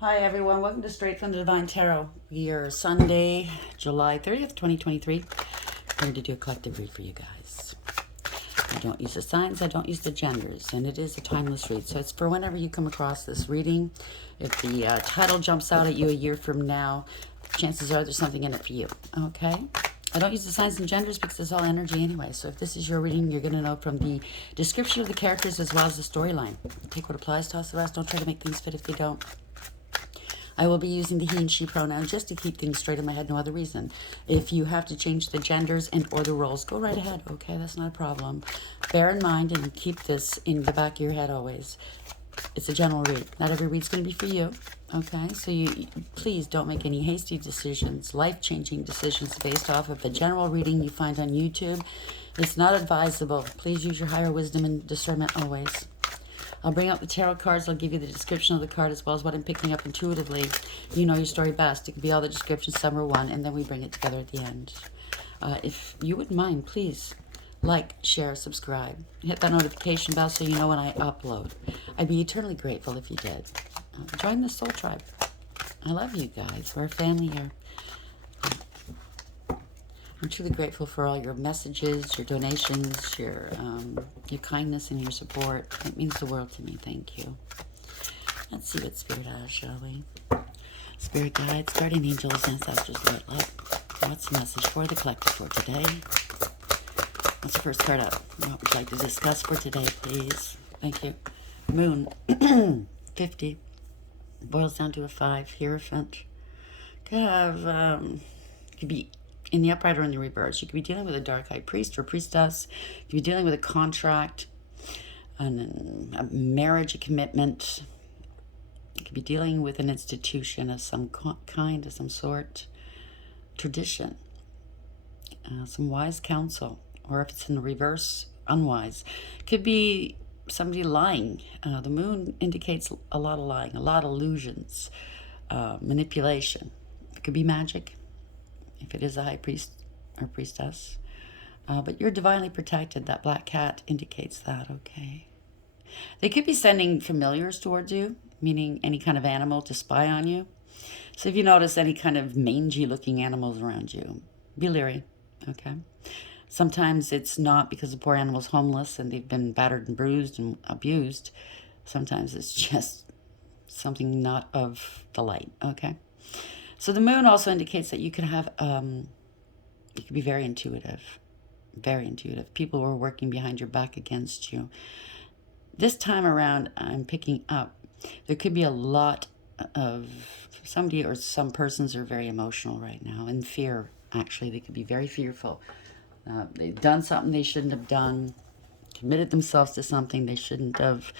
Hi everyone, welcome to Straight from the Divine Tarot. We are Sunday, July 30th, 2023. I'm going to do a collective read for you guys. I don't use the signs, I don't use the genders, and it is a timeless read. So it's for whenever you come across this reading. If the title jumps out at you a year from now, chances are there's something in it for you, okay? I don't use the signs and genders because it's all energy anyway. So if this is your reading, you're going to know from the description of the characters as well as the storyline. Take what applies, toss the rest. Don't try to make things fit if they don't. I will be using the he and she pronoun just to keep things straight in my head, no other reason. If you have to change the genders and or the roles, go right ahead, okay? That's not a problem. Bear in mind and keep this in the back of your head always. It's a general read. Not every read's going to be for you, okay? So you please don't make any hasty decisions, life-changing decisions based off of a general reading you find on YouTube. It's not advisable. Please use your higher wisdom and discernment always. I'll bring out the tarot cards. I'll give you the description of the card as well as what I'm picking up intuitively. You know your story best. It could be all the descriptions, some or one, and then we bring it together at the end. If you wouldn't mind, please like, share, subscribe. Hit that notification bell so you know when I upload. I'd be eternally grateful if you did. Join the Soul Tribe. I love you guys. We're a family here. I'm truly grateful for all your messages, your donations, your kindness and your support. It means the world to me. Thank you. Let's see what Spirit has, shall we? Spirit guides, guardian angels, ancestors, Lord light. What's the message for the collective for today? What's the first card up? What would you like to discuss for today, please? Thank you. Moon, 50. Boils down to a 5. Hierophant. Could have, could be in the upright or in the reverse. You could be dealing with a dark high priest or priestess. You could be dealing with a contract, a marriage, a commitment. You could be dealing with an institution of some kind, of some sort, tradition, some wise counsel. Or if it's in the reverse, unwise. Could be somebody lying. The moon indicates a lot of lying, a lot of illusions, manipulation. It could be magic, if it is a high priest or priestess. But you're divinely protected. That black cat indicates that, okay? They could be sending familiars towards you, meaning any kind of animal to spy on you. So if you notice any kind of mangy-looking animals around you, be leery, okay? Sometimes it's not because the poor animal's homeless and they've been battered and bruised and abused. Sometimes it's just something not of the light, okay? So the moon also indicates that you could have, you could be very intuitive. Very intuitive. People were working behind your back against you. This time around, I'm picking up, there could be a lot of somebody or some persons are very emotional right now, in fear, actually. They could be very fearful. They've done something they shouldn't have done, committed themselves to something they shouldn't have.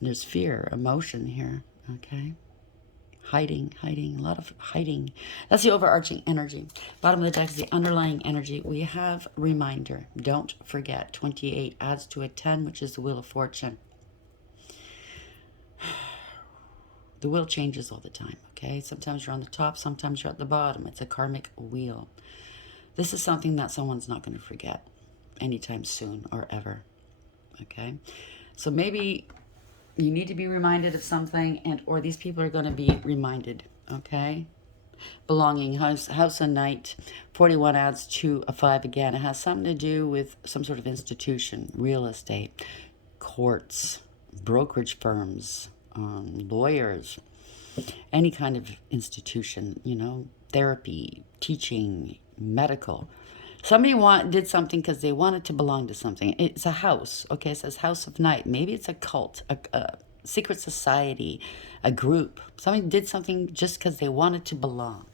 There's fear, emotion here, okay? Hiding, a lot of hiding. That's the overarching energy. Bottom of the deck is the underlying energy. We have reminder. Don't forget, 28 adds to a 10, which is the Wheel of Fortune. The wheel changes all the time, okay? Sometimes you're on the top, sometimes you're at the bottom. It's a karmic wheel. This is something that someone's not going to forget anytime soon or ever, okay? So maybe you need to be reminded of something, and or these people are going to be reminded, okay? Belonging, house and night. 41 adds to a 5 again. It has something to do with some sort of institution, real estate, courts, brokerage firms, lawyers, any kind of institution, you know, therapy, teaching, medical. Somebody did something because they wanted to belong to something. It's a house, okay? It says house of night. Maybe it's a cult, a secret society, a group. Somebody did something just because they wanted to belong.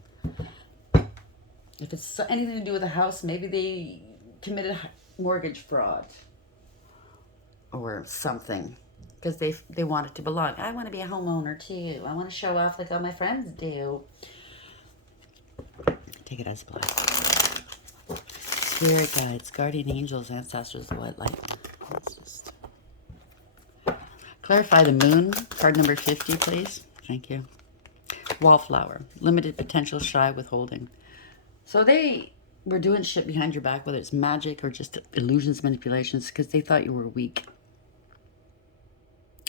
If it's anything to do with a house, maybe they committed mortgage fraud or something because they wanted to belong. I want to be a homeowner too. I want to show off like all my friends do. Take it as a blessing. Spirit guides, guardian angels, ancestors, white light. Let's just clarify the moon. Card number 50, please. Thank you. Wallflower. Limited potential, shy, withholding. So they were doing shit behind your back, whether it's magic or just illusions, manipulations, because they thought you were weak.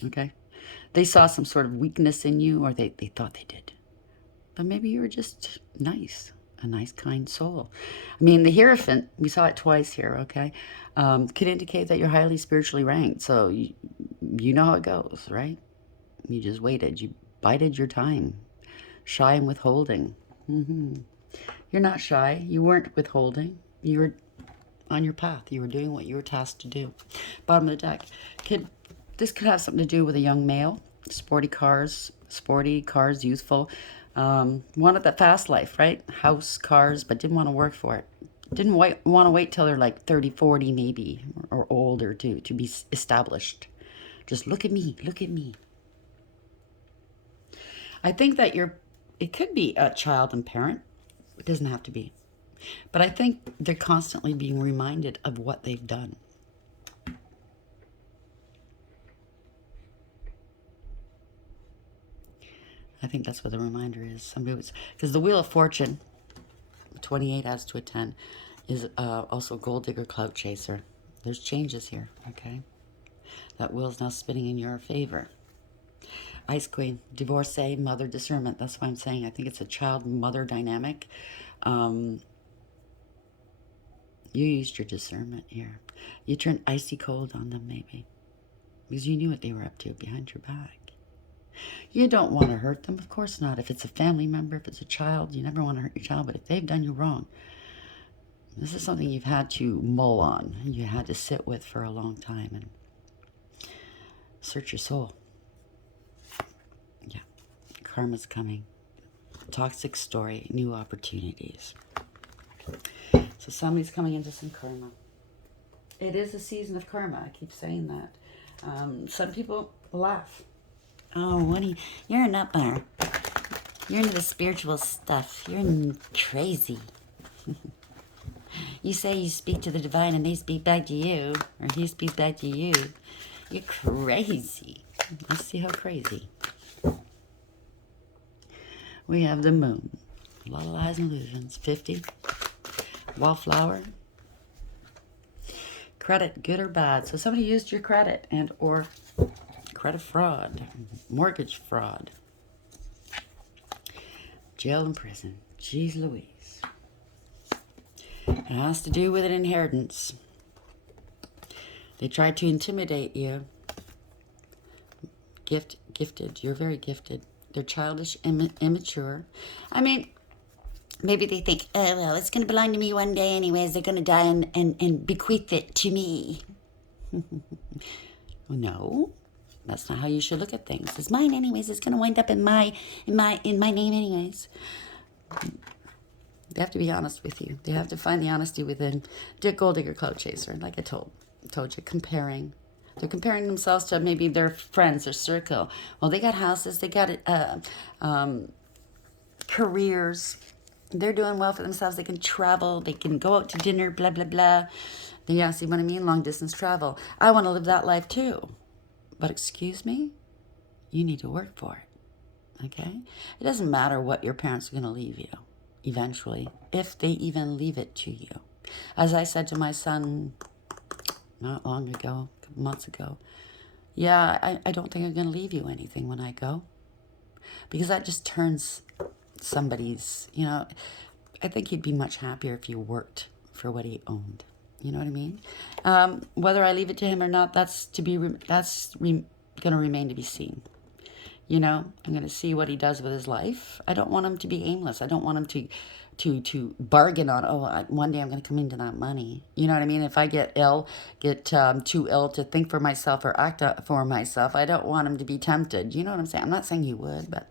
Okay? They saw some sort of weakness in you, or they thought they did. But maybe you were just nice, a nice, kind soul. I mean, the Hierophant, we saw it twice here, okay, could indicate that you're highly spiritually ranked. So you know how it goes, right? You just waited. You bided your time. Shy and withholding. You're not shy. You weren't withholding. You were on your path. You were doing what you were tasked to do. Bottom of the deck. This could have something to do with a young male. Sporty cars, youthful. Wanted that fast life, right? House, cars, but didn't want to work for it. Didn't want to wait till they're like 30, 40 maybe, or older to be established. Just look at me, look at me. I think that it could be a child and parent. It doesn't have to be. But I think they're constantly being reminded of what they've done. I think that's what the reminder is. Somebody was, because the Wheel of Fortune, 28 adds to a 10, is also gold digger, clout chaser. There's changes here, okay? That wheel's now spinning in your favor. Ice Queen, divorcee, mother, discernment. That's why I'm saying I think it's a child-mother dynamic. You used your discernment here. You turned icy cold on them, maybe, because you knew what they were up to behind your back. You don't want to hurt them, of course not. If it's a family member, if it's a child, you never want to hurt your child. But if they've done you wrong, this is something you've had to mull on. You had to sit with for a long time and search your soul. Yeah, karma's coming. Toxic story, new opportunities. So somebody's coming into some karma. It is a season of karma. I keep saying that. Some people laugh. Oh, you're a nut bar. You're into the spiritual stuff. You're crazy. You say you speak to the divine and they speak back to you, or he speaks back to you. You're crazy. Let's see how crazy. We have the moon. A lot of lies and illusions. 50. Wallflower. Credit, good or bad. So somebody used your credit and or credit fraud, mortgage fraud, jail and prison. Jeez Louise. It has to do with an inheritance. They tried to intimidate you. Gifted. You're very gifted. They're childish, immature. I mean, maybe they think, oh, well, it's going to belong to me one day anyways. They're going to die and bequeath it to me. No. That's not how you should look at things. It's mine anyways. It's gonna wind up in my name anyways. They have to be honest with you. They have to find the honesty within. Dear gold digger, clout chaser, like I told you, comparing. They're comparing themselves to maybe their friends or circle. Well, they got houses. They got careers. They're doing well for themselves. They can travel. They can go out to dinner. Blah blah blah. Yeah, see what I mean? Long distance travel. I want to live that life too. But excuse me, you need to work for it, okay? It doesn't matter what your parents are going to leave you eventually, if they even leave it to you. As I said to my son not long ago, a couple months ago, yeah, I don't think I'm going to leave you anything when I go. Because that just turns somebody's, I think he'd be much happier if you worked for what he owned. You know what I mean? Whether I leave it to him or not, that's going to remain to be seen. I'm going to see what he does with his life. I don't want him to be aimless. I don't want him to bargain on, one day I'm going to come into that money. You know what I mean? If I get too ill to think for myself or act for myself, I don't want him to be tempted. You know what I'm saying? I'm not saying he would, but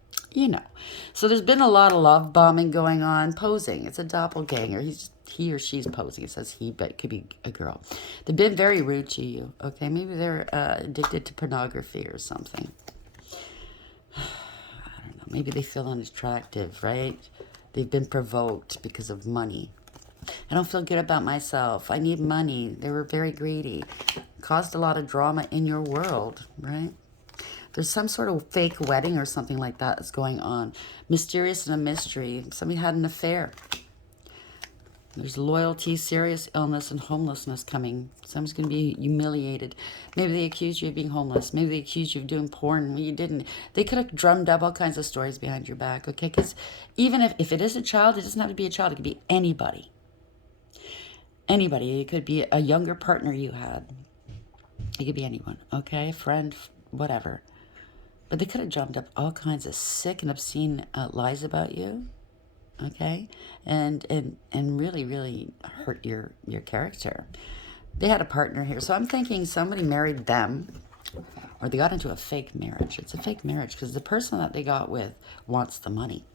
So there's been a lot of love bombing going on, posing. It's a doppelganger. He or she's posing. It says he, but it could be a girl. They've been very rude to you, okay? Maybe they're addicted to pornography or something. I don't know. Maybe they feel unattractive, right? They've been provoked because of money. I don't feel good about myself. I need money. They were very greedy. Caused a lot of drama in your world, right? There's some sort of fake wedding or something like that that's going on. Mysterious and a mystery. Somebody had an affair. There's loyalty, serious illness, and homelessness coming. Someone's going to be humiliated. Maybe they accuse you of being homeless. Maybe they accuse you of doing porn when you didn't. They could have drummed up all kinds of stories behind your back, okay? Because even if it is a child, it doesn't have to be a child. It could be anybody. Anybody. It could be a younger partner you had. It could be anyone, okay? A friend, whatever. But they could have drummed up all kinds of sick and obscene lies about you. Okay, and really, really hurt your character. They had a partner here, so I'm thinking somebody married them, or they got into a fake marriage. It's a fake marriage because the person that they got with wants the money.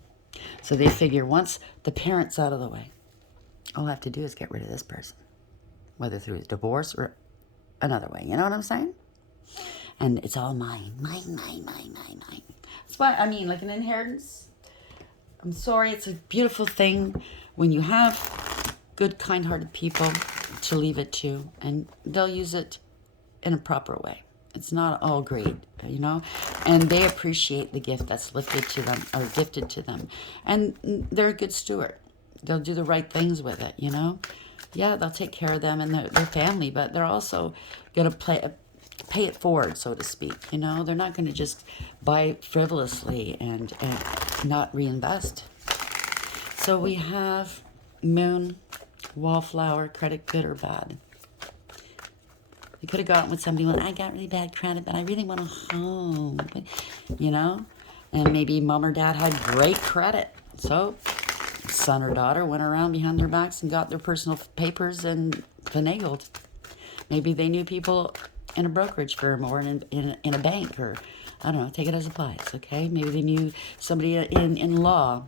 So they figure once the parent's out of the way, all I have to do is get rid of this person, whether through a divorce or another way. You know what I'm saying? And it's all mine. That's why, I mean, like an inheritance. I'm sorry, it's a beautiful thing when you have good, kind-hearted people to leave it to, and they'll use it in a proper way. It's not all great, you know, and they appreciate the gift that's lifted to them or gifted to them, and they're a good steward. They'll do the right things with it, you know. Yeah, they'll take care of them and their family, but they're also going to pay it forward, so to speak. You know, they're not going to just buy frivolously and not reinvest. So we have moon, wallflower, credit good or bad. You could have gotten with somebody when I got really bad credit, but I really want a home. But, you know, and maybe mom or dad had great credit. So son or daughter went around behind their backs and got their personal papers and finagled. Maybe they knew people in a brokerage firm or in a bank, or I don't know, take it as applies, okay? Maybe they knew somebody in law,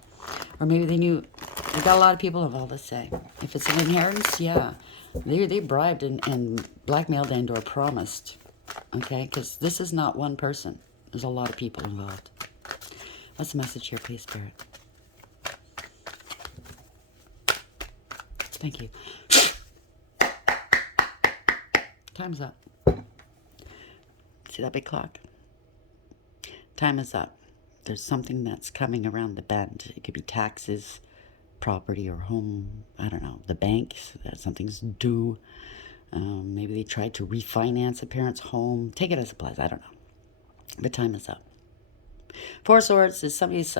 or maybe they got a lot of people involved, let's say. If it's an inheritance, yeah, they bribed and blackmailed and or promised, okay? Because this is not one person. There's a lot of people involved. What's the message here, please, Spirit? Thank you. Time's up. See that big clock? Time is up. There's something that's coming around the bend. It could be taxes, property, or home. I don't know. The bank, something's due. Maybe they tried to refinance a parent's home. Take it as it applies. I don't know. But time is up. Four of Swords is somebody's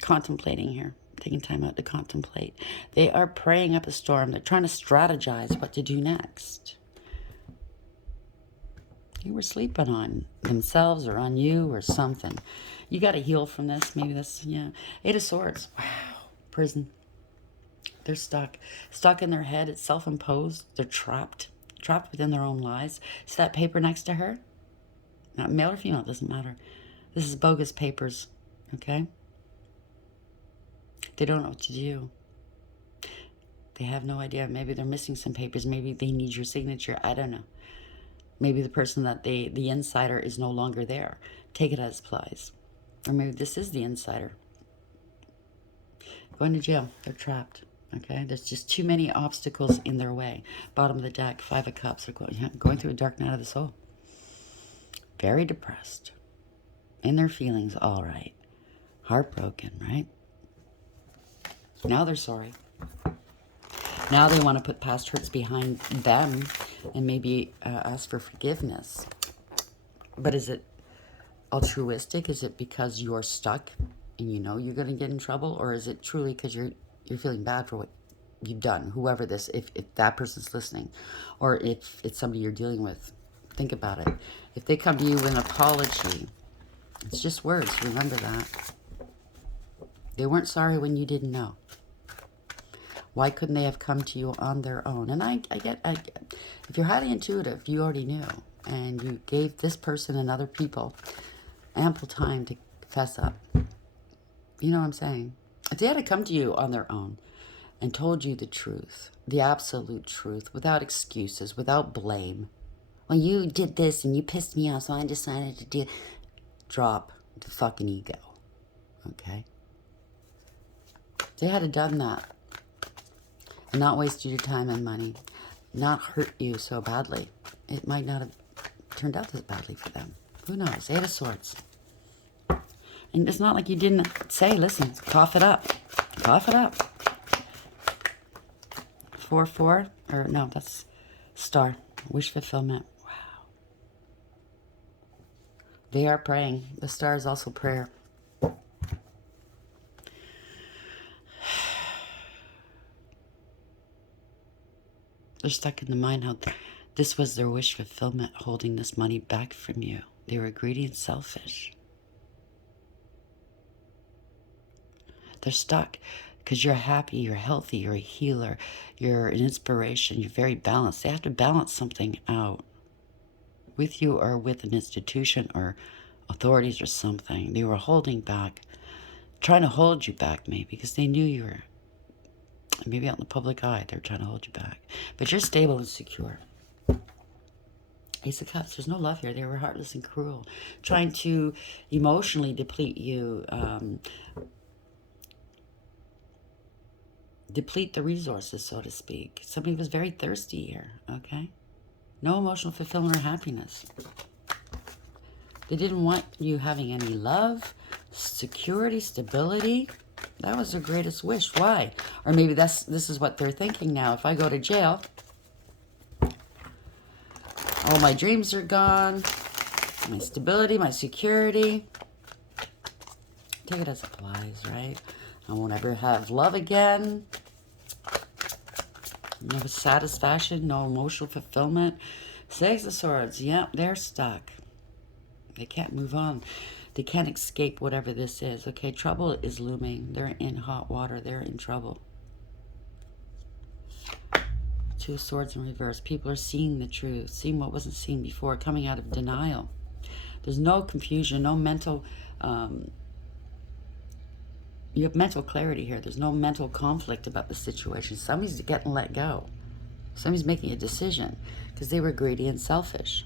contemplating here. Taking time out to contemplate. They are praying up a storm. They're trying to strategize what to do next. You were sleeping on themselves or on you or something. You got to heal from this. Maybe this, yeah. Eight of Swords. Wow. Prison. They're stuck. Stuck in their head. It's self-imposed. They're trapped. Trapped within their own lies. See that paper next to her? Not male or female. Doesn't matter. This is bogus papers. Okay? They don't know what to do. They have no idea. Maybe they're missing some papers. Maybe they need your signature. I don't know. Maybe the person that the insider is no longer there. Take it as applies. Or maybe this is the insider. Going to jail. They're trapped. Okay? There's just too many obstacles in their way. Bottom of the deck, Five of Cups. They're going through a dark night of the soul. Very depressed. In their feelings, all right. Heartbroken, right? Now they're sorry. Now they want to put past hurts behind them and maybe ask for forgiveness. But is it altruistic? Is it because you're stuck and you know you're going to get in trouble? Or is it truly because you're feeling bad for what you've done? Whoever this, if that person's listening, or if it's somebody you're dealing with, think about it. If they come to you with an apology, it's just words. Remember that. They weren't sorry when you didn't know. Why couldn't they have come to you on their own? And I get, if you're highly intuitive, you already knew. And you gave this person and other people ample time to fess up. You know what I'm saying? If they had to come to you on their own and told you the truth, the absolute truth, without excuses, without blame. Well, you did this and you pissed me off, so I decided to do... Drop the fucking ego. Okay? If they had done that, and not wasted your time and money, not hurt you so badly, it might not have turned out this badly for them. Who knows? Eight of Swords. And it's not like you didn't say, listen, cough it up. Cough it up. 4-4, or no, that's star. Wish fulfillment. Wow. They are praying. The star is also prayer. They're stuck in the mind how this was their wish fulfillment, holding this money back from you. They were greedy and selfish. They're stuck because you're happy, you're healthy, you're a healer, you're an inspiration, you're very balanced. They have to balance something out with you or with an institution or authorities or something. They were holding back, trying to hold you back maybe because they knew you were maybe out in the public eye. They're trying to hold you back. But you're stable and secure. Ace of Cups, there's no love here. They were heartless and cruel, trying to emotionally deplete you, deplete the resources, so to speak. Somebody was very thirsty here, okay? No emotional fulfillment or happiness. They didn't want you having any love, security, stability. That was their greatest wish. Why? Or maybe this is what they're thinking now. If I go to jail, all my dreams are gone, my stability, my security. Take it as applies, right? I won't ever have love again. No satisfaction, no emotional fulfillment. Six of Swords, yep, they're stuck. They can't move on. They can't escape whatever this is. Okay, trouble is looming. They're in hot water. They're in trouble. Two of Swords in reverse. People are seeing the truth, seeing what wasn't seen before, coming out of denial. There's no confusion, no mental... you have mental clarity here. There's no mental conflict about the situation. Somebody's getting let go. Somebody's making a decision because they were greedy and selfish.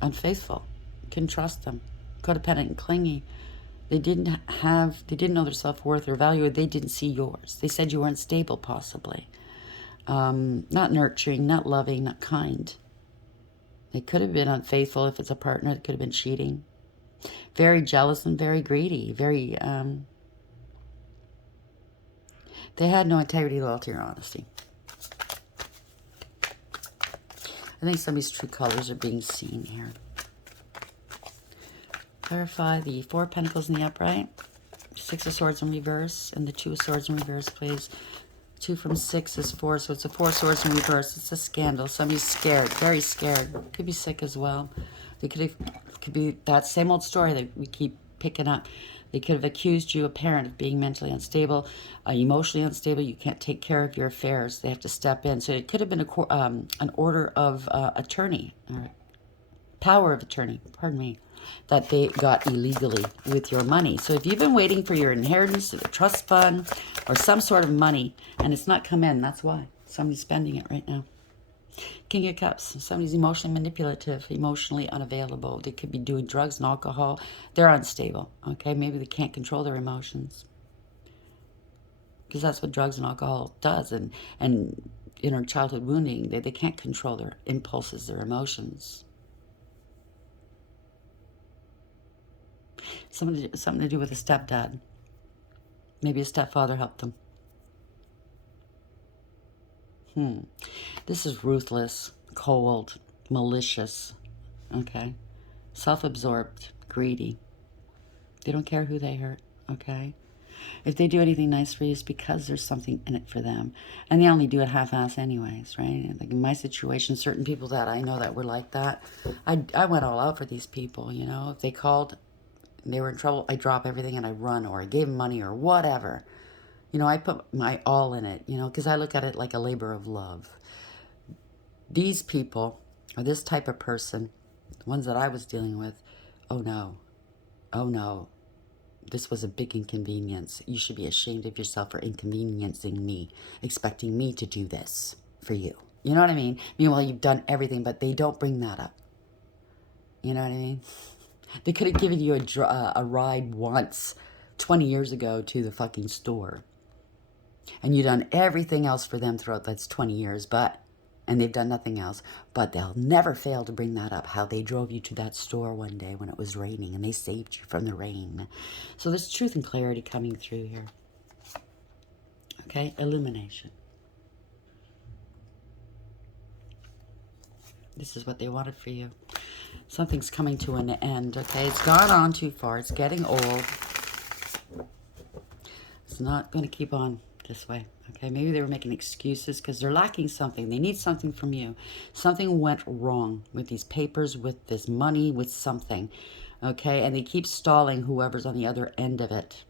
Unfaithful. Couldn't trust them. Codependent and clingy. They didn't know their self-worth or value, or they didn't see yours. They said you weren't stable, possibly. Not nurturing, not loving, not kind. They could have been unfaithful if it's a partner. They could have been cheating. Very jealous and very greedy. Very, they had no integrity, loyalty, or honesty. I think somebody's true colors are being seen here. Clarify the Four of Pentacles in the upright, Six of Swords in reverse, and the Two of Swords in reverse, please. 2 from 6 is 4, so it's a 4 swords in reverse. It's a scandal. Somebody's scared, very scared. Could be sick as well. They could be that same old story that we keep picking up. They could have accused you, a parent, of being mentally unstable, emotionally unstable. You can't take care of your affairs. They have to step in. So it could have been an order of attorney, or power of attorney, pardon me, that they got illegally with your money. So if you've been waiting for your inheritance, or the trust fund, or some sort of money, and it's not come in, that's why. Somebody's spending it right now. King of Cups. Somebody's emotionally manipulative, emotionally unavailable. They could be doing drugs and alcohol. They're unstable, okay? Maybe they can't control their emotions. Because that's what drugs and alcohol does. And inner childhood wounding, they can't control their impulses, their emotions. Something to do with a stepdad. Maybe a stepfather helped them. This is ruthless, cold, malicious, okay? Self-absorbed, greedy. They don't care who they hurt, okay? If they do anything nice for you, it's because there's something in it for them. And they only do it half-ass anyways, right? Like in my situation, certain people that I know that were like that, I went all out for these people, you know? If they called and they were in trouble, I drop everything and I run, or I gave them money or whatever. You know, I put my all in it, you know, because I look at it like a labor of love. These people, or this type of person, the ones that I was dealing with, oh no, this was a big inconvenience. You should be ashamed of yourself for inconveniencing me, expecting me to do this for you. You know what I mean? Meanwhile, you've done everything, but they don't bring that up. You know what I mean? They could have given you a ride once, 20 years ago, to the fucking store. And you've done everything else for them throughout that's 20 years, and they've done nothing else. But they'll never fail to bring that up, how they drove you to that store one day when it was raining and they saved you from the rain. So there's truth and clarity coming through here. Okay, illumination. This is what they wanted for you. Something's coming to an end, okay? It's gone on too far. It's getting old. It's not going to keep on this way, okay? Maybe they were making excuses because they're lacking something. They need something from you. Something went wrong with these papers, with this money, with something, okay? And they keep stalling whoever's on the other end of it.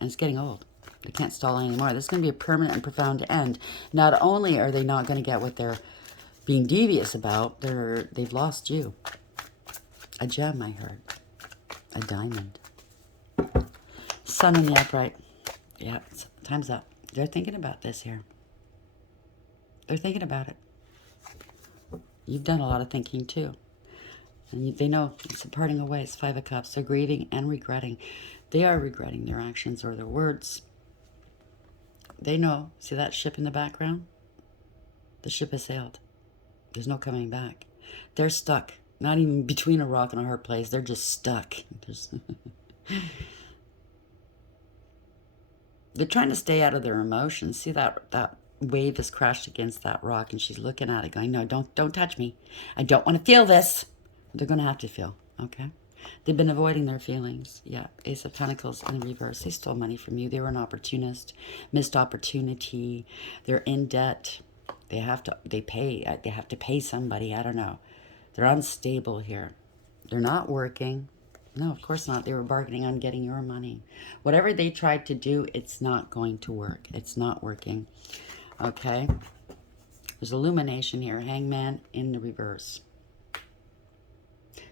And it's getting old. They can't stall anymore. This is going to be a permanent and profound end. Not only are they not going to get what they're being devious about, they've lost you. A gem, I heard. A diamond. Sun in the upright. Yeah, time's up. They're thinking about this here. They're thinking about it. You've done a lot of thinking too. And they know it's a parting of ways. 5 of Cups. They're grieving and regretting. They are regretting their actions or their words. They know. See that ship in the background? The ship has sailed. There's no coming back. They're stuck. Not even between a rock and a hard place. They're just stuck. They're trying to stay out of their emotions. See that wave has crashed against that rock, and she's looking at it going, no, don't touch me. I don't want to feel this. They're going to have to feel, okay? They've been avoiding their feelings. Yeah, Ace of Pentacles in reverse. They stole money from you. They were an opportunist. Missed opportunity. They're in debt. They have to pay somebody. I don't know. They're unstable here. They're not working. No, of course not. They were bargaining on getting your money. Whatever they tried to do, it's not going to work. It's not working. Okay? There's illumination here. Hangman in the reverse.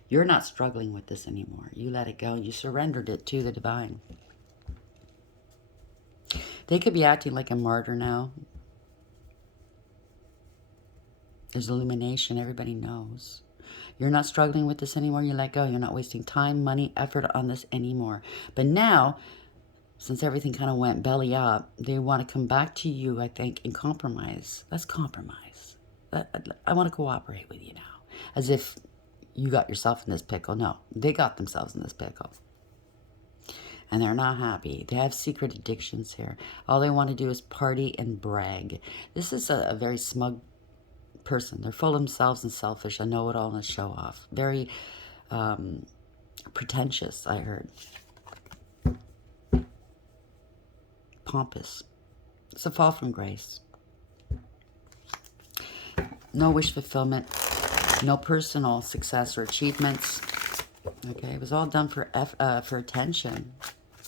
You're not struggling with this anymore. You let it go. You surrendered it to the divine. They could be acting like a martyr now. There's illumination. Everybody knows. You're not struggling with this anymore. You let go. You're not wasting time, money, effort on this anymore. But now, since everything kind of went belly up, they want to come back to you, I think, and compromise. Let's compromise. I want to cooperate with you now. As if you got yourself in this pickle. No, they got themselves in this pickle. And they're not happy. They have secret addictions here. All they want to do is party and brag. This is a very smug person. They're full of themselves and selfish. I know it all in a show off. Very pretentious, I heard. Pompous. It's a fall from grace. No wish fulfillment. No personal success or achievements. Okay, it was all done for attention.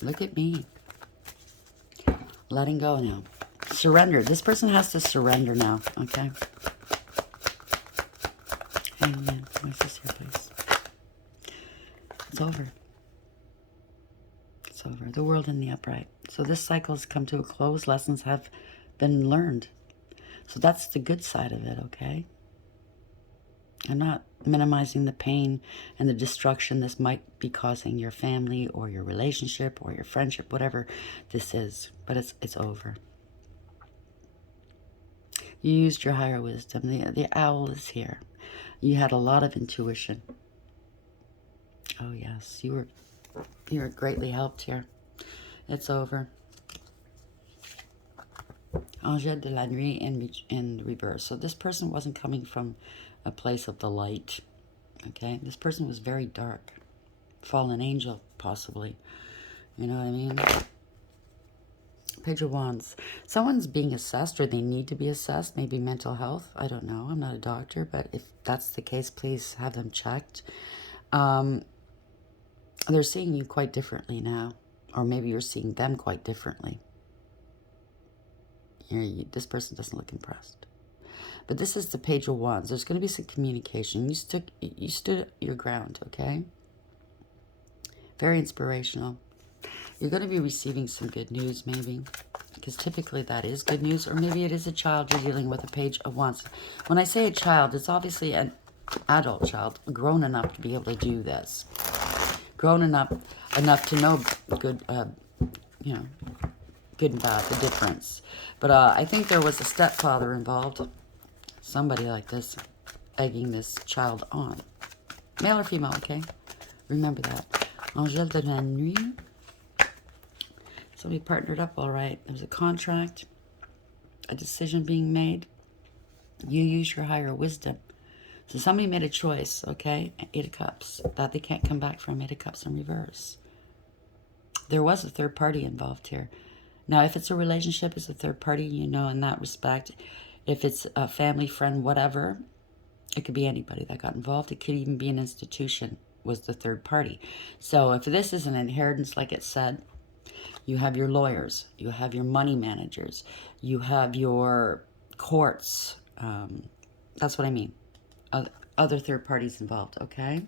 Look at me. Letting go now. Surrender. This person has to surrender now. Okay. Amen. What's this here, please? It's over. It's over. The world in the upright. So this cycle has come to a close. Lessons have been learned. So that's the good side of it, okay? I'm not minimizing the pain and the destruction this might be causing your family or your relationship or your friendship, whatever this is. But it's over. You used your higher wisdom. The owl is here. You had a lot of intuition. Oh, yes. You were greatly helped here. It's over. Angel de la Nuit in reverse. So this person wasn't coming from a place of the light. Okay? This person was very dark. Fallen angel, possibly. You know what I mean? Page of Wands. Someone's being assessed, or they need to be assessed. Maybe mental health. I don't know. I'm not a doctor, but if that's the case, please have them checked. They're seeing you quite differently now. Or maybe you're seeing them quite differently. This person doesn't look impressed. But this is the Page of Wands. There's going to be some communication. You stood your ground, okay? Very inspirational. You're going to be receiving some good news, maybe. Because typically that is good news. Or maybe it is a child you're dealing with, a Page of Wands. When I say a child, it's obviously an adult child, grown enough to be able to do this. Grown enough to know good, good and bad, the difference. But I think there was a stepfather involved. Somebody like this, egging this child on. Male or female, okay? Remember that. Angel de la Nuit. Somebody partnered up all right. There was a contract, a decision being made. You use your higher wisdom So somebody made a choice, okay? 8 of Cups, that they can't come back from. 8 of Cups in reverse. There was a third party involved here. Now, if it's a relationship, it's a third party, you know, in that respect. If it's a family, friend, whatever, it could be anybody that got involved. It could even be an institution was the third party. So if this is an inheritance, like it said, you have your lawyers, you have your money managers, you have your courts. That's what I mean. Other third parties involved, okay?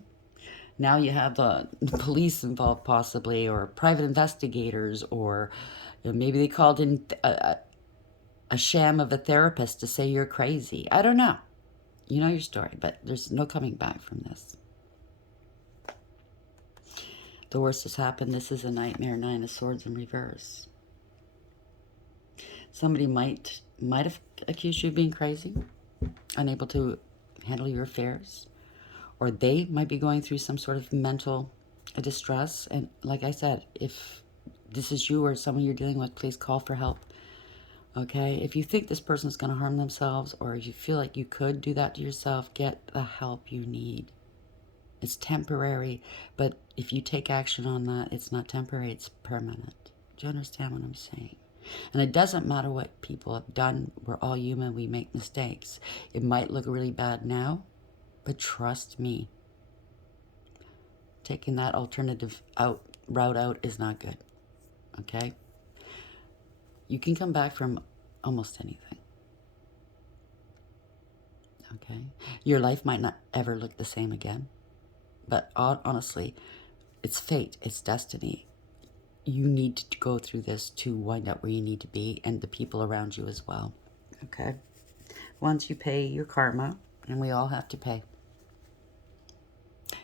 Now you have the police involved possibly, or private investigators, or you know, maybe they called in a sham of a therapist to say you're crazy. I don't know. You know your story, but there's no coming back from this. The worst has happened. This is a nightmare. 9 of Swords in reverse. Somebody might have accused you of being crazy, unable to handle your affairs, or they might be going through some sort of mental distress. And like I said, if this is you or someone you're dealing with, please call for help. Okay? If you think this person is going to harm themselves, or if you feel like you could do that to yourself, get the help you need. It's temporary, but if you take action on that, it's not temporary, it's permanent. Do you understand what I'm saying? And it doesn't matter what people have done. We're all human. We make mistakes. It might look really bad now, but trust me, taking that alternative route out is not good. Okay? You can come back from almost anything. Okay? Your life might not ever look the same again. But honestly, it's fate. It's destiny. You need to go through this to wind up where you need to be, and the people around you as well. Okay? Once you pay your karma, and we all have to pay,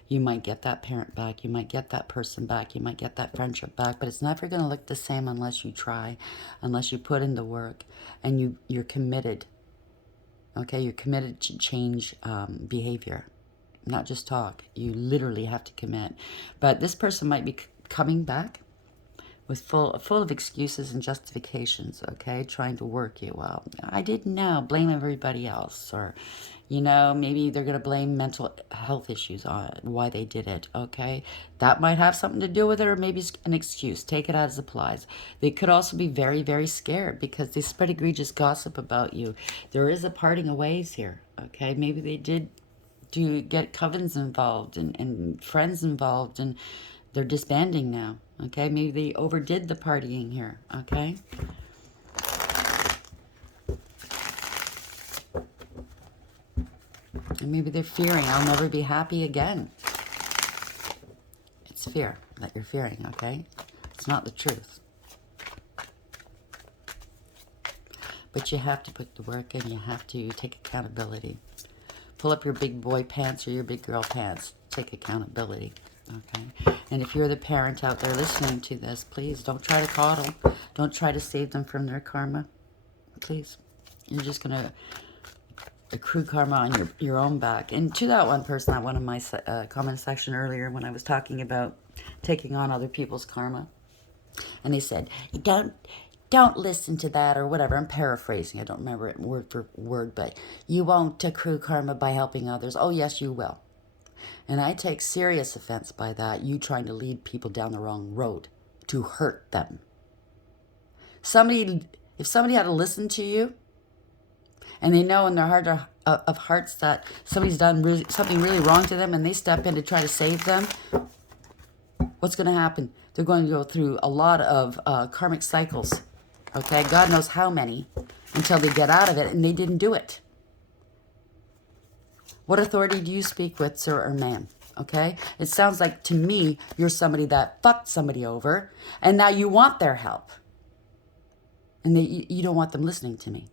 you might get that parent back. You might get that person back. You might get that friendship back. But it's never going to look the same unless you try, unless you put in the work, and you're committed. Okay? You're committed to change behavior. Not just talk. You literally have to commit. But this person might be coming back with full of excuses and justifications, okay? Trying to work you out. I didn't know. Blame everybody else. Or, you know, maybe they're going to blame mental health issues on why they did it, okay? That might have something to do with it, or maybe it's an excuse. Take it as it applies. They could also be very, very scared because they spread egregious gossip about you. There is a parting of ways here, okay? Maybe they did get covens involved and friends involved, and they're disbanding now, okay? Maybe they overdid the partying here, okay? And maybe they're fearing, I'll never be happy again. It's fear that you're fearing, okay? It's not the truth. But you have to put the work in. You have to take accountability. Pull up your big boy pants or your big girl pants. Take accountability, okay? And if you're the parent out there listening to this, please don't try to coddle. Don't try to save them from their karma. Please. You're just going to accrue karma on your own back. And to that one person, that one in my comment section earlier when I was talking about taking on other people's karma, and they said, don't listen to that or whatever. I'm paraphrasing. I don't remember it word for word, but you won't accrue karma by helping others. Oh, yes, you will. And I take serious offense by that. You trying to lead people down the wrong road to hurt them. If somebody had to listen to you, and they know in their heart of hearts that somebody's done something really wrong to them, and they step in to try to save them, what's going to happen? They're going to go through a lot of karmic cycles. Okay, God knows how many, until they get out of it, and they didn't do it. What authority do you speak with, sir or ma'am? Okay, it sounds like to me you're somebody that fucked somebody over, and now you want their help, and you don't want them listening to me.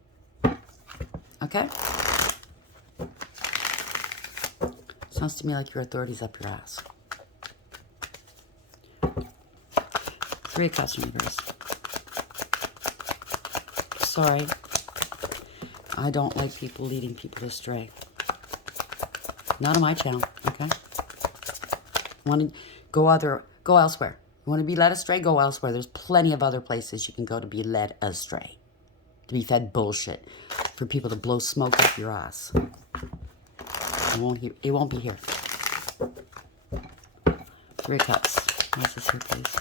Okay? Sounds to me like your authority's up your ass. 3 of Cups in reverse. Sorry. I don't like people leading people astray. Not on my channel, okay? Want to go elsewhere. You want to be led astray? Go elsewhere. There's plenty of other places you can go to be led astray. To be fed bullshit. For people to blow smoke up your ass. It won't be here. 3 of Cups. What's this here, please?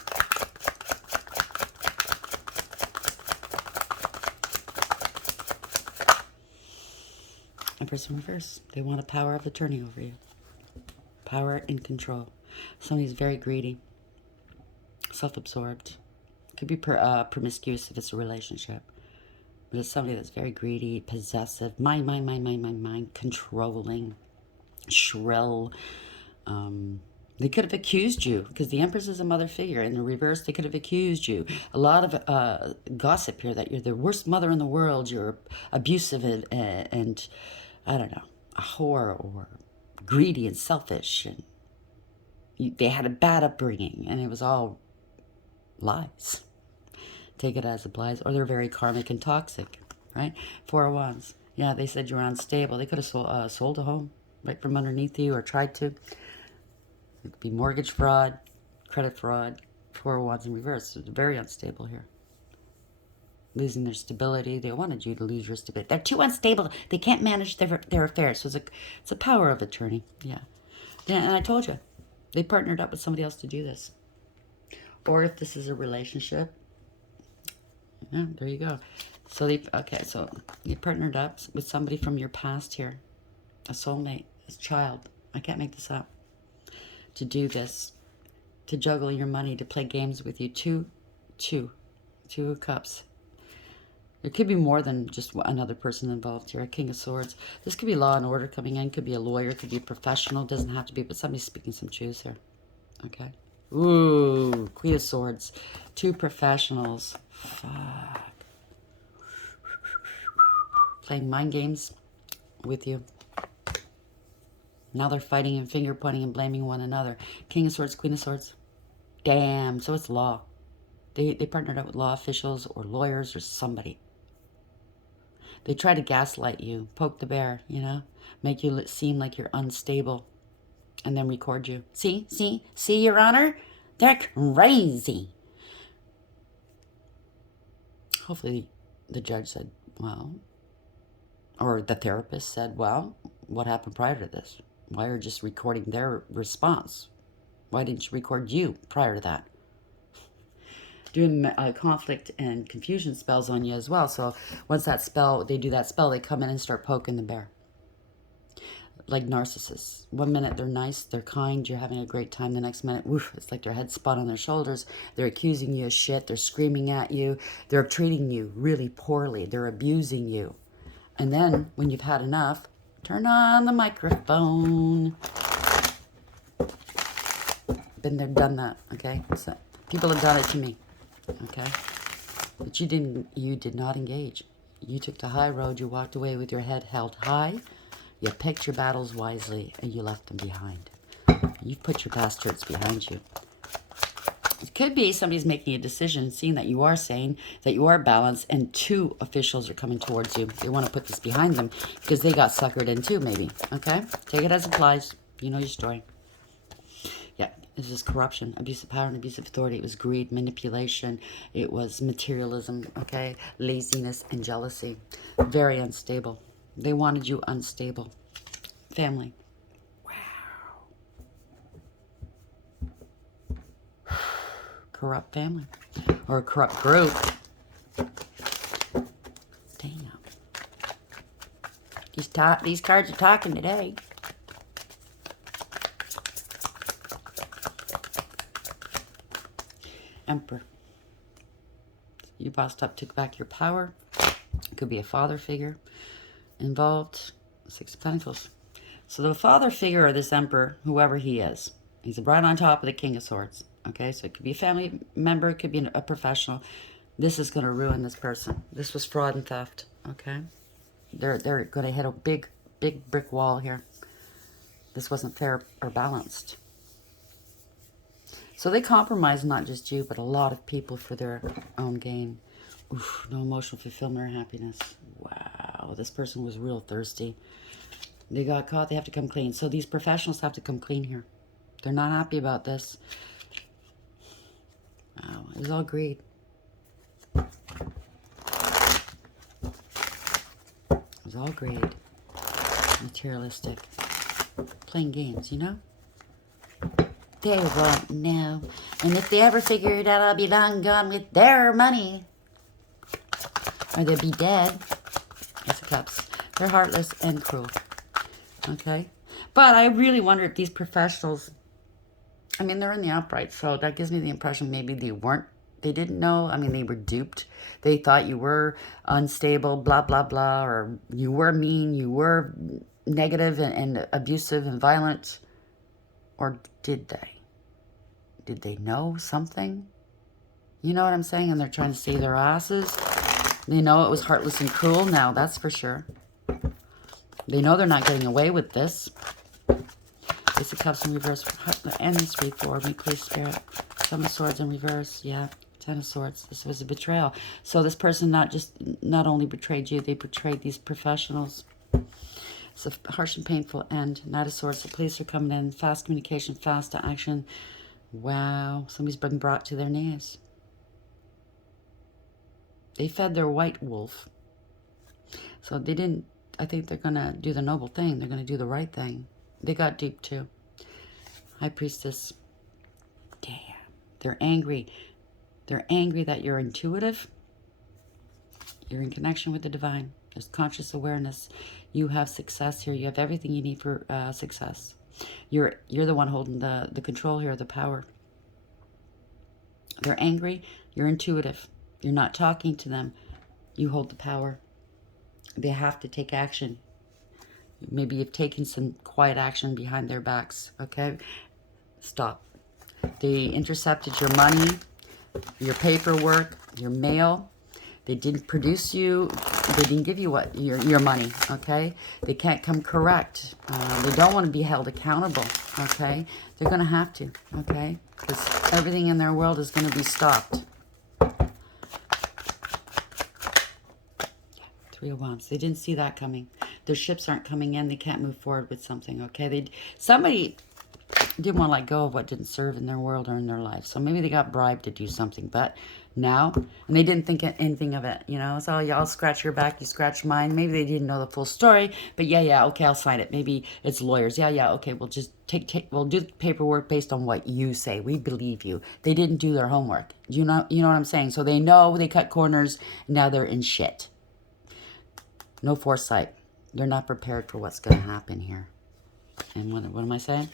Empress in reverse. They want a power of attorney over you. Power and control. Somebody's very greedy. Self-absorbed. Could be promiscuous if it's a relationship. But it's somebody that's very greedy, possessive, mind, controlling, shrill. They could have accused you, because the Empress is a mother figure. In the reverse, they could have accused you. A lot of gossip here that you're the worst mother in the world, you're abusive and I don't know, a whore, or greedy and selfish. And they had a bad upbringing, and it was all lies. Take it as applies. Or they're very karmic and toxic, right? 4 of Wands. Yeah, they said you were unstable. They could have sold a home right from underneath you, or tried to. It could be mortgage fraud, credit fraud. 4 of Wands in reverse. So they're very unstable here. Losing their stability. They wanted you to lose your stability. They're too unstable. They can't manage their affairs. So it's a power of attorney. Yeah. And I told you, they partnered up with somebody else to do this. Or if this is a relationship, yeah, there you go. So so you partnered up with somebody from your past here, a soulmate, a child. I can't make this up. To do this, to juggle your money, to play games with you. Two of Cups. There could be more than just another person involved here. A King of Swords. This could be law and order coming in. Could be a lawyer. Could be a professional. Doesn't have to be, but somebody's speaking some truths here. Okay. Ooh, Queen of Swords. 2 professionals. Fuck. Playing mind games with you. Now they're fighting and finger pointing and blaming one another. King of Swords, Queen of Swords. Damn. So it's law. They partnered up with law officials or lawyers or somebody. They try to gaslight you, poke the bear, you know, make you seem like you're unstable, and then record you. See, Your Honor? They're crazy. Hopefully the judge said, well, or the therapist said, well, what happened prior to this? Why are you just recording their response? Why didn't you record you prior to that? Doing conflict and confusion spells on you as well. So once they do that spell, they come in and start poking the bear. Like narcissists. 1 minute they're nice, they're kind, you're having a great time. The next minute, woof, it's like their head's spot on their shoulders. They're accusing you of shit. They're screaming at you. They're treating you really poorly. They're abusing you. And then when you've had enough, turn on the microphone. Been there, done that, okay? So people have done it to me. Okay, but you did not engage. You took the high road. You walked away with your head held high. You picked your battles wisely, and you left them behind. You've put your past hurts behind you. It could be somebody's making a decision, seeing that you are sane, that you are balanced, and 2 officials are coming towards you. They want to put this behind them because they got suckered in too, maybe. Okay, take it as it applies. You know your story. Yeah. This is corruption, abuse of power and abuse of authority. It was greed, manipulation. It was materialism, okay? Laziness and jealousy. Very unstable. They wanted you unstable. Family. Wow. Corrupt family. Or a corrupt group. Damn. These cards are talking today. Emperor. You bossed up, took back your power. It could be a father figure involved. 6 of Pentacles. So the father figure of this emperor, whoever he is, he's right on top of the King of Swords. Okay, so it could be a family member, it could be a professional. This is going to ruin this person. This was fraud and theft. Okay, they're going to hit a big brick wall here. This wasn't fair or balanced. So they compromise not just you, but a lot of people for their own gain. Oof, no emotional fulfillment or happiness. Wow, this person was real thirsty. They got caught, they have to come clean. So these professionals have to come clean here. They're not happy about this. Wow, it was all greed. It was all greed. Materialistic. playing games, you know? They won't know. And if they ever figure it out, I'll be long gone with their money. Or they'll be dead. Ace of Cups. They're heartless and cruel. Okay? But I really wonder if these professionals, I mean, they're in the upright, so that gives me the impression maybe they didn't know. I mean, they were duped. They thought you were unstable, blah, blah, blah, or you were mean, you were negative and abusive and violent. Or did they? Did they know something? You know what I'm saying? And they're trying to save their asses. They know it was heartless and cruel now, that's for sure. They know they're not getting away with this. Ace of Cups in reverse. End this read for me, please, Spirit. Seven of Swords in reverse. Yeah. Ten of Swords. This was a betrayal. So this person not only betrayed you, they betrayed these professionals. It's a harsh and painful end. Knight of Swords. The police are coming in. Fast communication, fast action. Wow. Somebody's been brought to their knees. They fed their white wolf. So they didn't, I think they're going to do the noble thing. They're going to do the right thing. They got deep too. High Priestess. Damn. They're angry. They're angry that you're intuitive. You're in connection with the divine. There's conscious awareness. You have success here. You have everything you need for success. You're the one holding the control here, the power. They're angry. You're intuitive. You're not talking to them. You hold the power. They have to take action. Maybe you've taken some quiet action behind their backs. Okay? Stop. They intercepted your money, your paperwork, your mail. They didn't produce you. They didn't give you what your money. Okay? They can't come correct. They don't want to be held accountable. Okay? They're going to have to. Okay? Because everything in their world is going to be stopped. Three of Wands. They didn't see that coming. Their ships aren't coming in. They can't move forward with something, okay? Somebody didn't want to let go of what didn't serve in their world or in their life. So maybe they got bribed to do something. But now, and they didn't think anything of it, you know? So y'all scratch your back, you scratch mine. Maybe they didn't know the full story. But yeah, okay, I'll sign it. Maybe it's lawyers. Yeah, okay, we'll just we'll do the paperwork based on what you say. We believe you. They didn't do their homework. You know what I'm saying? So they know they cut corners. Now they're in shit. No foresight. They're not prepared for what's going to happen here. And what am I saying?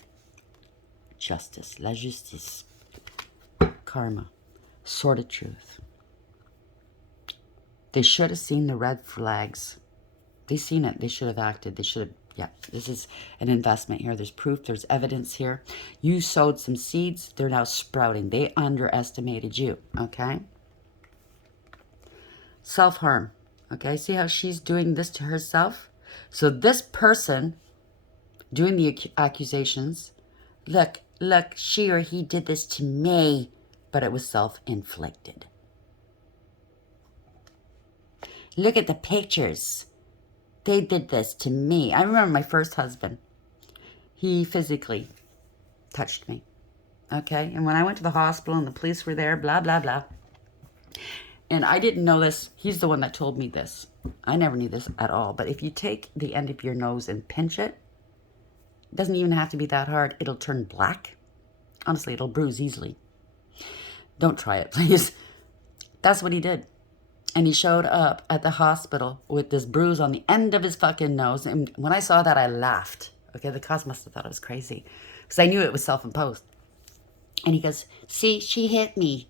Justice. La justice. Karma. Sword of truth. They should have seen the red flags. They seen it. They should have acted. They should have, yeah. This is an investment here. There's proof. There's evidence here. You sowed some seeds. They're now sprouting. They underestimated you. Okay? Self-harm. Okay, see how she's doing this to herself? So this person doing the accusations, look, she or he did this to me, but it was self-inflicted. Look at the pictures. They did this to me. I remember my first husband. He physically touched me. Okay, and when I went to the hospital and the police were there, blah, blah, blah. And I didn't know this. He's the one that told me this. I never knew this at all. But if you take the end of your nose and pinch it, it doesn't even have to be that hard. It'll turn black. Honestly, it'll bruise easily. Don't try it, please. That's what he did. And he showed up at the hospital with this bruise on the end of his fucking nose. And when I saw that, I laughed. Okay, the cops must have thought I was crazy. Because I knew it was self-imposed. And he goes, see, she hit me.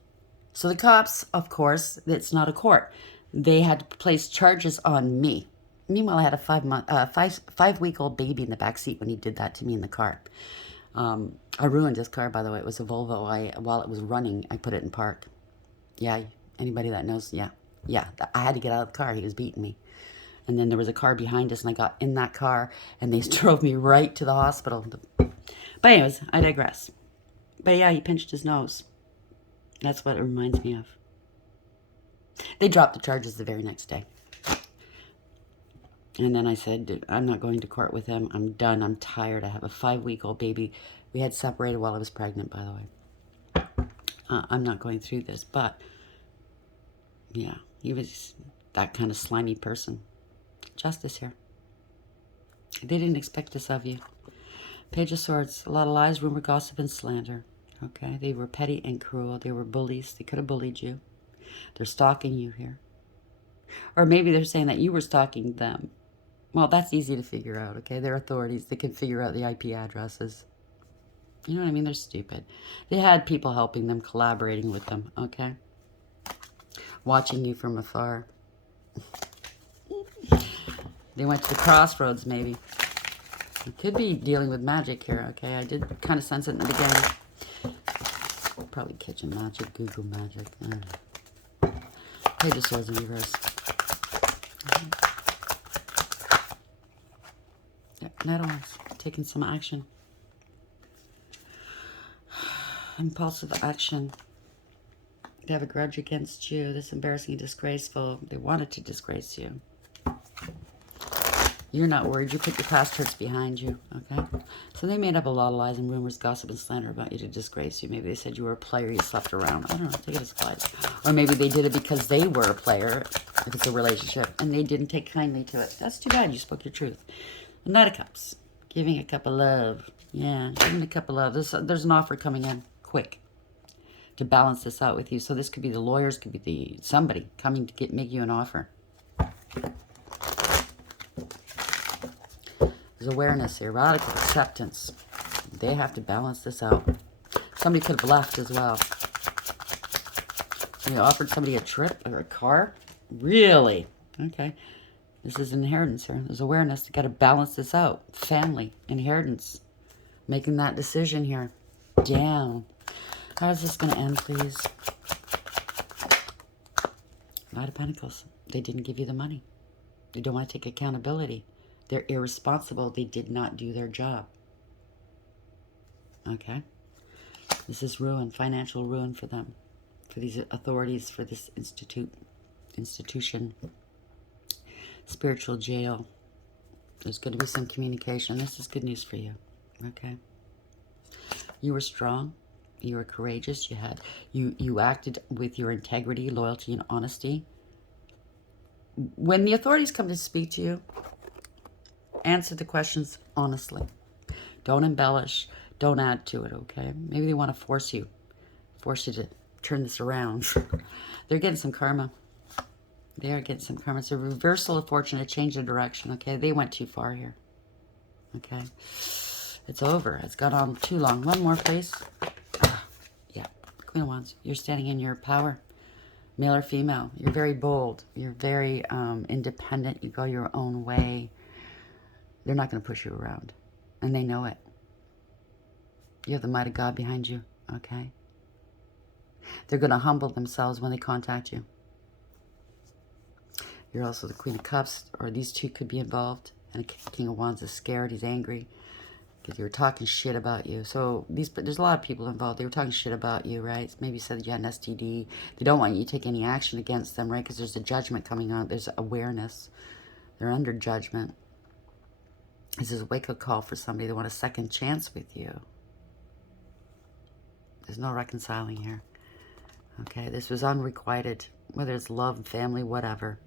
So the cops, of course, it's not a court. They had to place charges on me. Meanwhile, I had a five-week-old baby in the back seat when he did that to me in the car. I ruined this car, by the way. It was a Volvo. While it was running, I put it in park. Yeah, anybody that knows, yeah. I had to get out of the car. He was beating me. And then there was a car behind us, and I got in that car, and they drove me right to the hospital. But anyways, I digress. But yeah, he pinched his nose. That's what it reminds me of. They dropped the charges the very next day. And then I said, I'm not going to court with him. I'm done. I'm tired. I have a 5-week-old baby. We had separated while I was pregnant, by the way. I'm not going through this. But, yeah, he was that kind of slimy person. Justice here. They didn't expect this of you. Page of Swords, a lot of lies, rumor, gossip, and slander. Okay, they were petty and cruel. They were bullies. They could have bullied you. They're stalking you here. Or maybe they're saying that you were stalking them. Well, that's easy to figure out, okay? They're authorities. They can figure out the IP addresses. You know what I mean? They're stupid. They had people helping them, collaborating with them, okay? Watching you from afar. They went to the crossroads, maybe. It could be dealing with magic here, okay? I did kind of sense it in the beginning. Probably kitchen magic, Google magic. I don't know. Page of Swords in reverse. Yeah, Knight of Wands. Taking some action. Impulsive action. They have a grudge against you. This embarrassing and disgraceful. They wanted to disgrace you. You're not worried. You put your past hurts behind you, okay? So they made up a lot of lies and rumors, gossip, and slander about you to disgrace you. Maybe they said you were a player, you slept around. I don't know. Take it as lies. Or maybe they did it because they were a player, if it's a relationship, and they didn't take kindly to it. That's too bad. You spoke your truth. The Knight of Cups. Giving a cup of love. Yeah, giving a cup of love. There's an offer coming in quick to balance this out with you. So this could be the lawyers, could be somebody coming to make you an offer. There's awareness here, radical acceptance. They have to balance this out. Somebody could have left as well. Somebody offered somebody a trip or a car. Really? Okay. This is inheritance here. There's awareness. You got to balance this out. Family, inheritance. Making that decision here. Down. How is this going to end, please? Knight of Pentacles. They didn't give you the money. They don't want to take accountability. They're irresponsible. They did not do their job. Okay? This is ruin, financial ruin for them, for these authorities, for this institution. Spiritual jail. There's going to be some communication. This is good news for you. Okay? You were strong. You were courageous. You acted with your integrity, loyalty, and honesty. When the authorities come to speak to you, answer the questions honestly. Don't embellish. Don't add to it, okay? Maybe they want to force you to turn this around. They're getting some karma. They are getting some karma. It's a reversal of fortune, a change of direction, okay? They went too far here, okay? It's over. It's gone on too long. One more, please. Yeah, Queen of Wands. You're standing in your power. Male or female. You're very bold. You're very independent. You go your own way. They're not going to push you around. And they know it. You have the might of God behind you. Okay? They're going to humble themselves when they contact you. You're also the Queen of Cups. Or these two could be involved. And the King of Wands is scared. He's angry. Because they were talking shit about you. So there's a lot of people involved. They were talking shit about you, right? Maybe said you had an STD. They don't want you to take any action against them, right? Because there's a judgment coming on. There's awareness. They're under judgment. This is a wake-up call for somebody. They want a second chance with you. There's no reconciling here. Okay, this was unrequited. Whether it's love, family, whatever.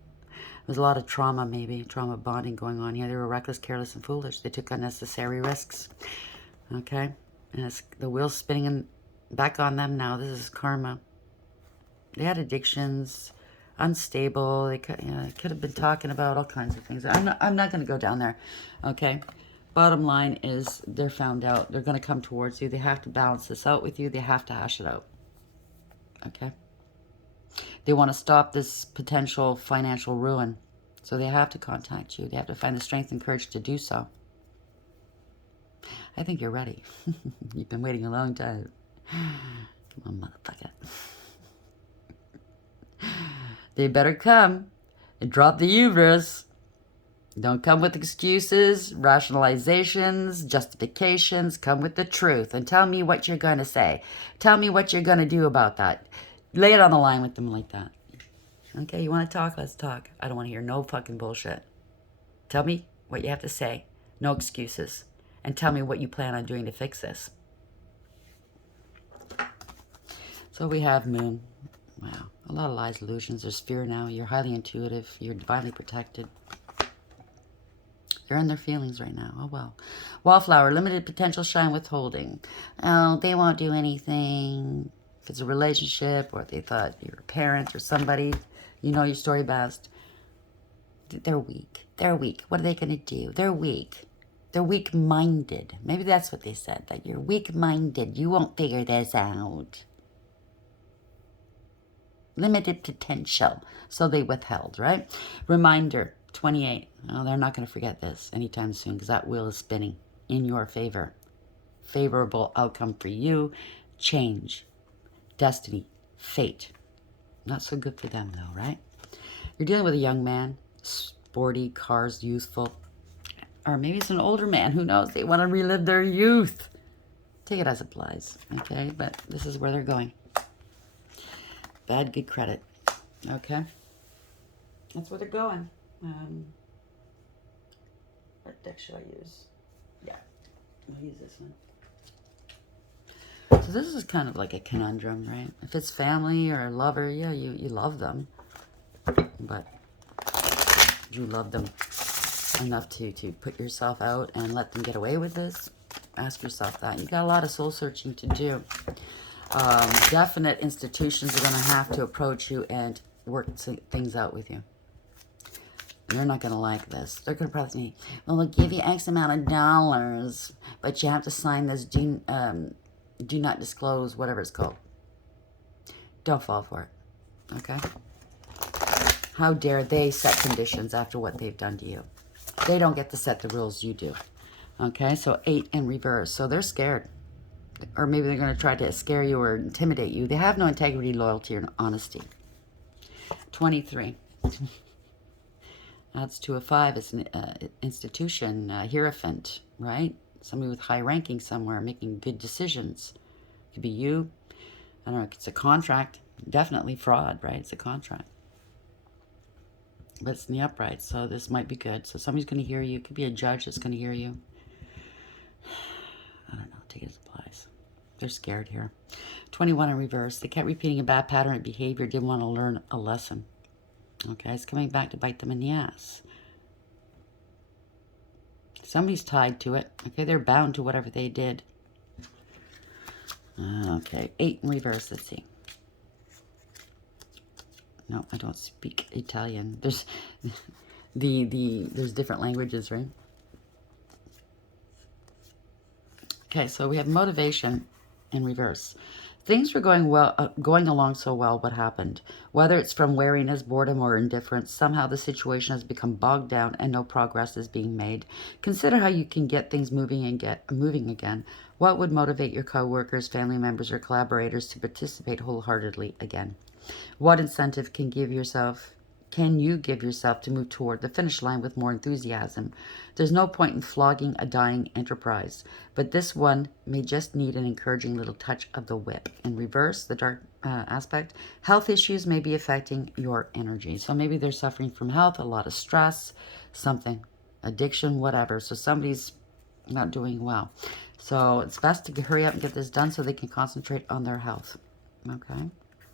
There's a lot of trauma, maybe. Trauma bonding going on here. They were reckless, careless, and foolish. They took unnecessary risks. Okay? And it's the wheel's spinning back on them now. This is karma. They had addictions. Unstable. They could have been talking about all kinds of things. I'm not going to go down there. Okay? Bottom line is they're found out. They're going to come towards you. They have to balance this out with you. They have to hash it out. Okay? They want to stop this potential financial ruin. So they have to contact you. They have to find the strength and courage to do so. I think you're ready. You've been waiting a long time. Come on, motherfucker. They better come and drop the hubris. Don't come with excuses, rationalizations, justifications. Come with the truth and tell me what you're going to say. Tell me what you're going to do about that. Lay it on the line with them like that. Okay, you want to talk? Let's talk. I don't want to hear no fucking bullshit. Tell me what you have to say. No excuses. And tell me what you plan on doing to fix this. So we have Moon. Wow. A lot of lies, illusions. There's fear now. You're highly intuitive. You're divinely protected. They're in their feelings right now. Oh, well. Wallflower, limited potential, shine, withholding. Oh, they won't do anything. If it's a relationship or if they thought you're a parent or somebody, you know your story best. They're weak. They're weak. What are they going to do? They're weak. They're weak-minded. Maybe that's what they said, that you're weak-minded. You won't figure this out. Limited potential. So they withheld, right? Reminder, 28. Oh, they're not going to forget this anytime soon because that wheel is spinning in your favor. Favorable outcome for you. Change. Destiny. Fate. Not so good for them though, right? You're dealing with a young man. Sporty, cars, youthful. Or maybe it's an older man. Who knows? They want to relive their youth. Take it as it applies. Okay? But this is where they're going. Bad, good credit. Okay? That's where they're going. What deck should I use? Yeah. I'll use this one. So this is kind of like a conundrum, right? If it's family or a lover, yeah, you love them. But do you love them enough to put yourself out and let them get away with this? Ask yourself that. You got a lot of soul searching to do. Definite institutions are going to have to approach you and work things out with you. You're not going to like this. They're going to probably say, well, we'll give you X amount of dollars, but you have to sign this do not disclose, whatever it's called. Don't fall for it. Okay? How dare they set conditions after what they've done to you? They don't get to set the rules, you do. Okay? So 8 in reverse. So they're scared. Or maybe they're going to try to scare you or intimidate you. They have no integrity, loyalty, or honesty. 23. That's 2 of 5. It's an institution, hierophant, right? Somebody with high ranking somewhere making good decisions. Could be you. I don't know. It's a contract. Definitely fraud, right? It's a contract. But it's in the upright, so this might be good. So somebody's going to hear you. It could be a judge that's going to hear you. I don't know. Take it as it applies. They're scared here. 21 in reverse. They kept repeating a bad pattern of behavior. Didn't want to learn a lesson. Okay, it's coming back to bite them in the ass. Somebody's tied to it. Okay, they're bound to whatever they did. Okay, 8 in reverse. Let's see. No, I don't speak Italian. There's there's different languages, right? Okay, so we have motivation in reverse. Things were going along so well. What happened? Whether it's from wariness, boredom, or indifference, somehow the situation has become bogged down and no progress is being made. Consider how you can get things moving and get moving again. What would motivate your coworkers, family members, or collaborators to participate wholeheartedly again? What incentive can you give yourself to move toward the finish line with more enthusiasm? There's no point in flogging a dying enterprise, but this one may just need an encouraging little touch of the whip. In reverse, the dark aspect, health issues may be affecting your energy. So maybe they're suffering from health, a lot of stress, something, addiction, whatever. So somebody's not doing well. So it's best to hurry up and get this done so they can concentrate on their health. Okay?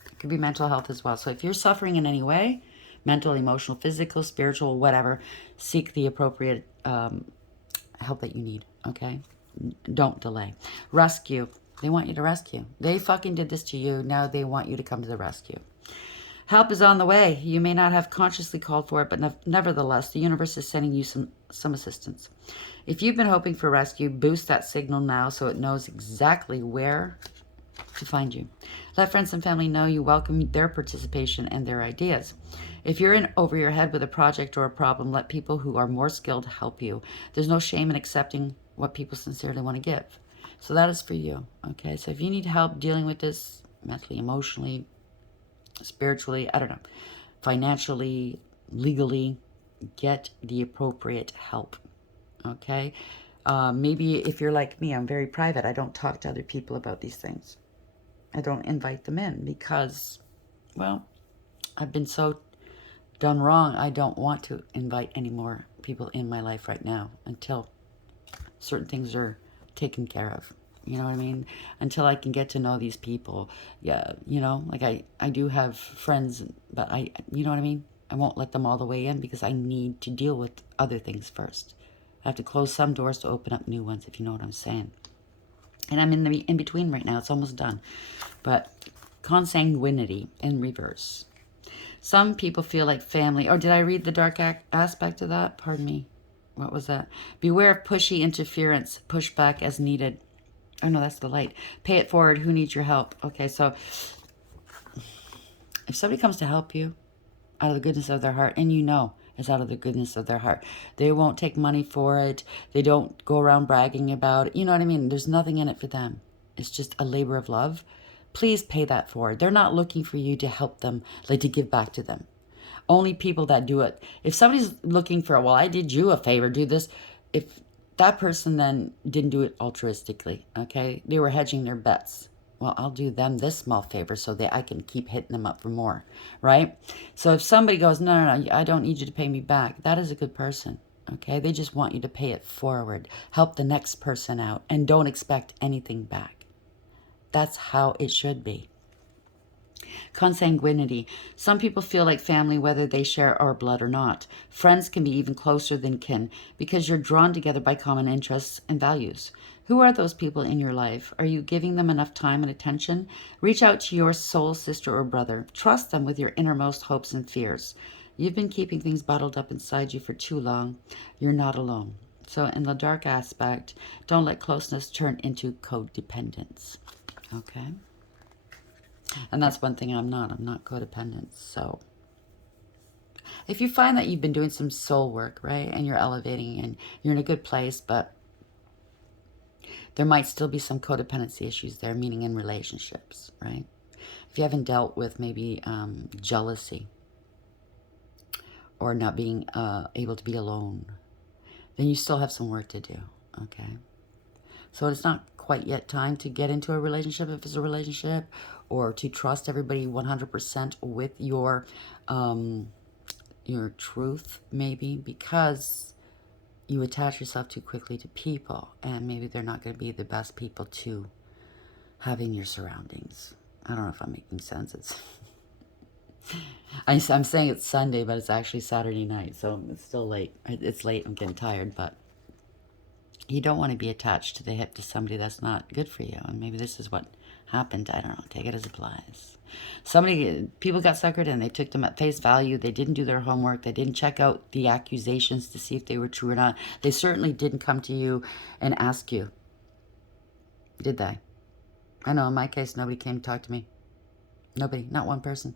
It could be mental health as well. So if you're suffering in any way, mental, emotional, physical, spiritual, whatever, seek the appropriate help that you need, okay? Don't delay. Rescue. They want you to rescue. They fucking did this to you. Now they want you to come to the rescue. Help is on the way. You may not have consciously called for it, but nevertheless, the universe is sending you some assistance. If you've been hoping for rescue, boost that signal now so it knows exactly where to find you. Let friends and family know you welcome their participation and their ideas. If you're in over your head with a project or a problem, let people who are more skilled help you. There's no shame in accepting what people sincerely want to give. So that is for you. Okay, so if you need help dealing with this mentally, emotionally, spiritually, I don't know, financially, legally, get the appropriate help. Okay, maybe if you're like me, I'm very private. I don't talk to other people about these things. I don't invite them in because, well, I've been so done wrong. I don't want to invite any more people in my life right now until certain things are taken care of. You know what I mean? Until I can get to know these people. Yeah, you know, like I do have friends, but you know what I mean? I won't let them all the way in because I need to deal with other things first. I have to close some doors to open up new ones, if you know what I'm saying. And I'm in the in-between right now. It's almost done. But consanguinity in reverse. Some people feel like family. Or did I read the dark aspect of that? Pardon me. What was that? Beware of pushy interference. Push back as needed. Oh, no, that's the light. Pay it forward. Who needs your help? Okay, so if somebody comes to help you out of the goodness of their heart, and you know it's out of the goodness of their heart, they won't take money for it. They don't go around bragging about it. You know what I mean? There's nothing in it for them. It's just a labor of love. Please pay that forward. They're not looking for you to help them, like to give back to them. Only people that do it. If somebody's looking for, well, I did you a favor, do this. If that person then didn't do it altruistically, okay? They were hedging their bets. Well, I'll do them this small favor so that I can keep hitting them up for more, right? So if somebody goes, no, I don't need you to pay me back, that is a good person, okay? They just want you to pay it forward. Help the next person out and don't expect anything back. That's how it should be. Consanguinity. Some people feel like family whether they share our blood or not. Friends can be even closer than kin because you're drawn together by common interests and values. Who are those people in your life? Are you giving them enough time and attention? Reach out to your soul sister or brother. Trust them with your innermost hopes and fears. You've been keeping things bottled up inside you for too long. You're not alone. So in the dark aspect, don't let closeness turn into codependence. Okay? And that's one thing I'm not. I'm not codependent. So if you find that you've been doing some soul work, right, and you're elevating and you're in a good place, but there might still be some codependency issues there, meaning in relationships, right? If you haven't dealt with maybe jealousy or not being able to be alone, then you still have some work to do, okay? So it's not quite yet time to get into a relationship if it's a relationship, or to trust everybody 100% with your truth, maybe, because you attach yourself too quickly to people, and maybe they're not going to be the best people to have in your surroundings. I don't know if I'm making sense. It's I'm saying it's Sunday, but it's actually Saturday night, so it's still late. It's late. I'm getting tired, but you don't want to be attached to the hip to somebody that's not good for you. And maybe this is what happened. I don't know. Take it as it applies. People got suckered in. They took them at face value. They didn't do their homework. They didn't check out the accusations to see if they were true or not. They certainly didn't come to you and ask you. Did they? I know in my case, nobody came to talk to me. Nobody. Not one person.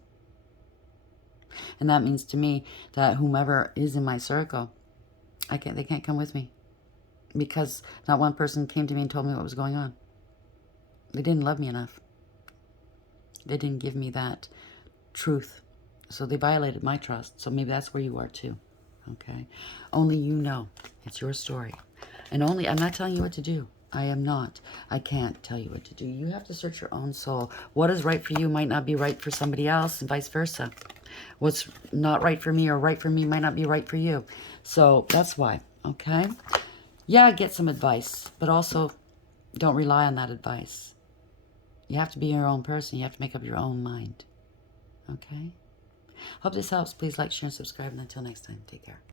And that means to me that whomever is in my circle, they can't come with me. Because not one person came to me and told me what was going on. They didn't love me enough. They didn't give me that truth. So they violated my trust. So maybe that's where you are too. Okay? Only you know. It's your story. And I'm not telling you what to do. I am not. I can't tell you what to do. You have to search your own soul. What is right for you might not be right for somebody else, and vice versa. What's not right for me or right for me might not be right for you. So that's why. Okay? Yeah, get some advice, but also don't rely on that advice. You have to be your own person. You have to make up your own mind. Okay? Hope this helps. Please like, share, and subscribe. And until next time, take care.